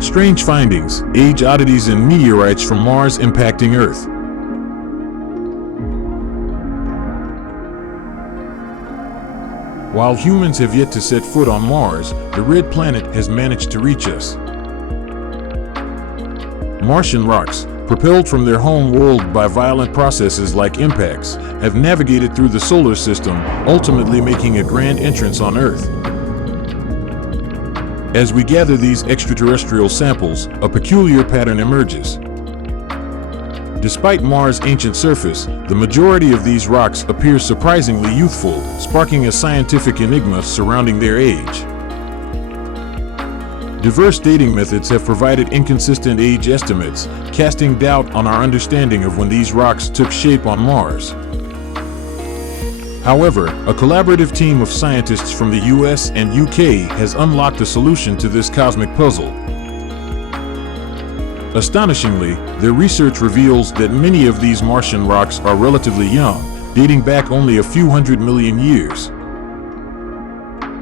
Strange findings, age oddities and meteorites from Mars impacting Earth. While humans have yet to set foot on Mars, the red planet has managed to reach us. Martian rocks, propelled from their home world by violent processes like impacts, have navigated through the solar system, ultimately making a grand entrance on Earth. As we gather these extraterrestrial samples, a peculiar pattern emerges. Despite Mars' ancient surface, the majority of these rocks appear surprisingly youthful, sparking a scientific enigma surrounding their age. Diverse dating methods have provided inconsistent age estimates, casting doubt on our understanding of when these rocks took shape on Mars. However, a collaborative team of scientists from the US and UK has unlocked a solution to this cosmic puzzle. Astonishingly, their research reveals that many of these Martian rocks are relatively young, dating back only a few 100 million years.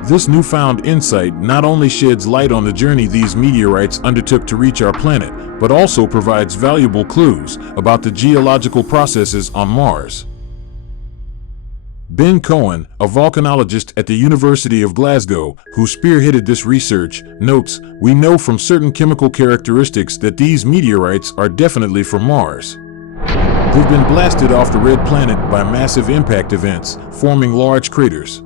This newfound insight not only sheds light on the journey these meteorites undertook to reach our planet, but also provides valuable clues about the geological processes on Mars. Ben Cohen, a volcanologist at the University of Glasgow, who spearheaded this research, notes, "We know from certain chemical characteristics that these meteorites are definitely from Mars. They've been blasted off the red planet by massive impact events, forming large craters.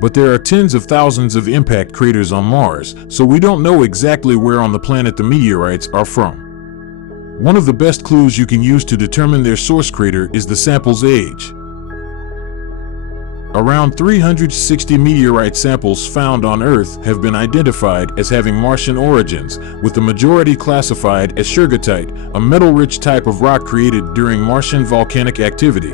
But there are tens of thousands of impact craters on Mars, so we don't know exactly where on the planet the meteorites are from. One of the best clues you can use to determine their source crater is the sample's age. Around 360 meteorite samples found on Earth have been identified as having Martian origins, with the majority classified as Shergottite, a metal-rich type of rock created during Martian volcanic activity.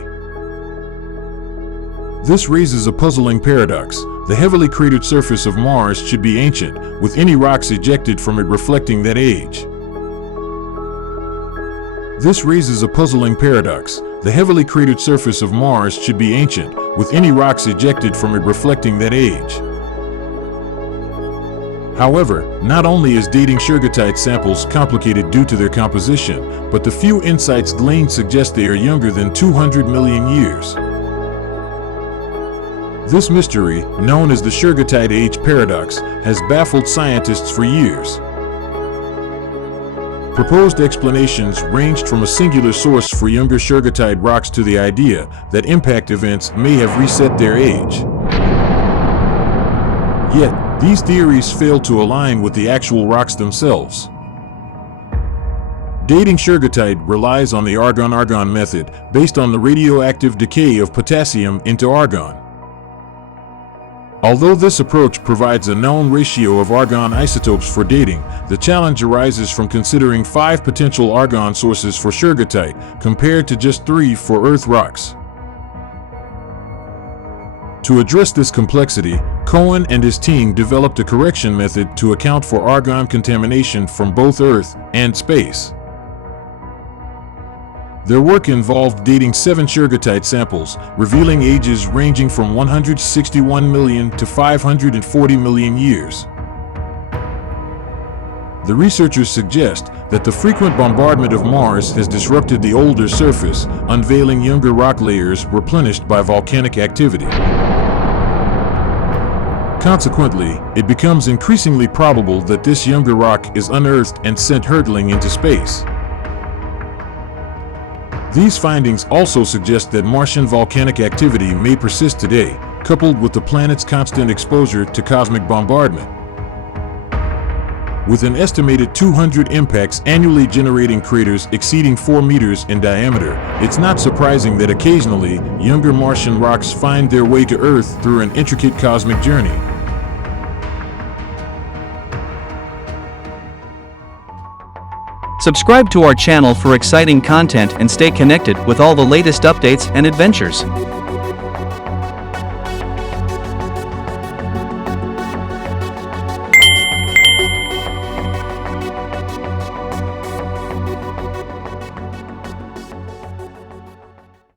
This raises a puzzling paradox. The heavily cratered surface of Mars should be ancient, with any rocks ejected from it reflecting that age. This raises a puzzling paradox. The heavily cratered surface of Mars should be ancient, with any rocks ejected from it reflecting that age. However, not only is dating Shergottite samples complicated due to their composition, but the few insights gleaned suggest they are younger than 200 million years. This mystery, known as the Shergottite age paradox, has baffled scientists for years. Proposed explanations ranged from a singular source for younger Shergottite rocks to the idea that impact events may have reset their age. Yet, these theories fail to align with the actual rocks themselves. Dating Shergottite relies on the argon-argon method, based on the radioactive decay of potassium into argon. Although this approach provides a known ratio of argon isotopes for dating, the challenge arises from considering 5 potential argon sources for Shergottite, compared to just 3 for Earth rocks. To address this complexity, Cohen and his team developed a correction method to account for argon contamination from both Earth and space. Their work involved dating 7 Shergottite samples, revealing ages ranging from 161 million to 540 million years. The researchers suggest that the frequent bombardment of Mars has disrupted the older surface, unveiling younger rock layers replenished by volcanic activity. Consequently, it becomes increasingly probable that this younger rock is unearthed and sent hurtling into space. These findings also suggest that Martian volcanic activity may persist today, coupled with the planet's constant exposure to cosmic bombardment. With an estimated 200 impacts annually generating craters exceeding 4 meters in diameter, it's not surprising that occasionally younger Martian rocks find their way to Earth through an intricate cosmic journey. Subscribe to our channel for exciting content and stay connected with all the latest updates and adventures.